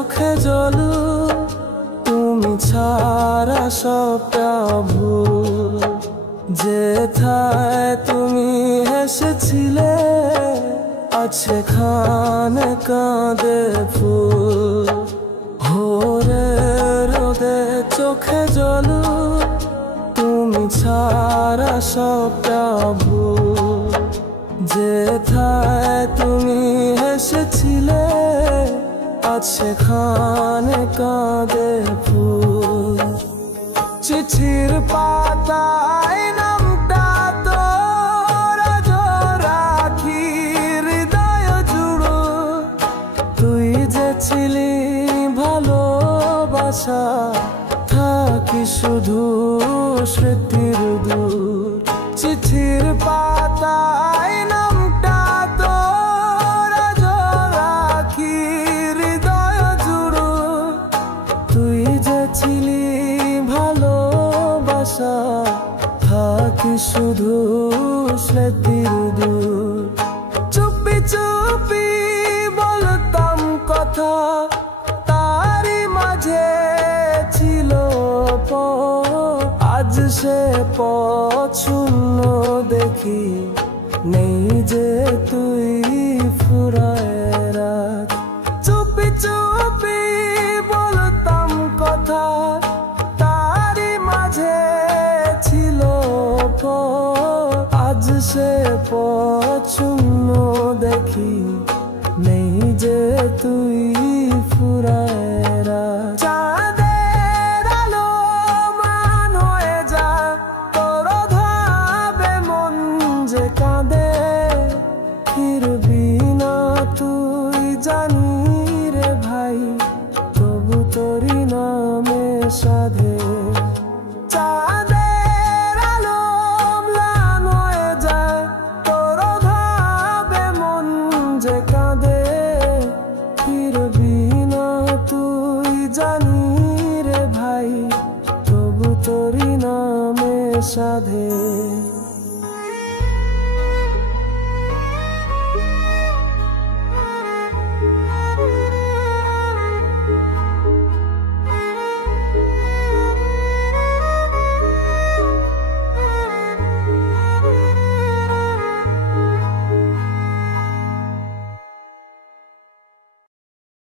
চোখে জল, তুমি ছাড়া সবটা ভুল। যেথায় তুমি হেসেছিলে আজ সেখানে কাঁদে ফুল। ভোরে রোদে চোখে জল, তুমি ছাড়া সবটা ভুল। যেথায় তুমি হেসেছিলে আজ সেখানে কাঁদে ফুল। চিঠির পাতায় নামটা তোর আজও রাখি হৃদয় জুড়ো। তুই যে ছিলি ভালোবাসা, থাকি শুধু স্মৃতির দূর। চিঠির পাতায় নামটা তোর আজও রাখি হৃদয় জুড়ো। তুই যে ছিলি ভালোবাসা, থাকি শুধু স্মৃতির দূর। চুপি চুপি বলতাম কথা, তারই মাঝে ছিল পথ। আজ সে পথ শূন্য দেখি, নেই যে তুই ফুরায় রাত। চুপি চুপি বলতাম কথা, তারই মাঝে ছিল পথ। আজ সে পথ শূন্য দেখি, নেই যে তুই ফুরায় রাত। চাঁদের আলো মান হয়ে যায়, তোর ধাবে মন যে কাঁদে। ফিরবি না তুই জানি রে ভাই, তবু তোরই নামে সাধে। চাঁদের আলো ম্লান হয়ে যায়, তোর ধাবে মন যে কাঁদে। ফিরবি না তুই জানি রে ভাই, তবু তোরই নামে সাধে।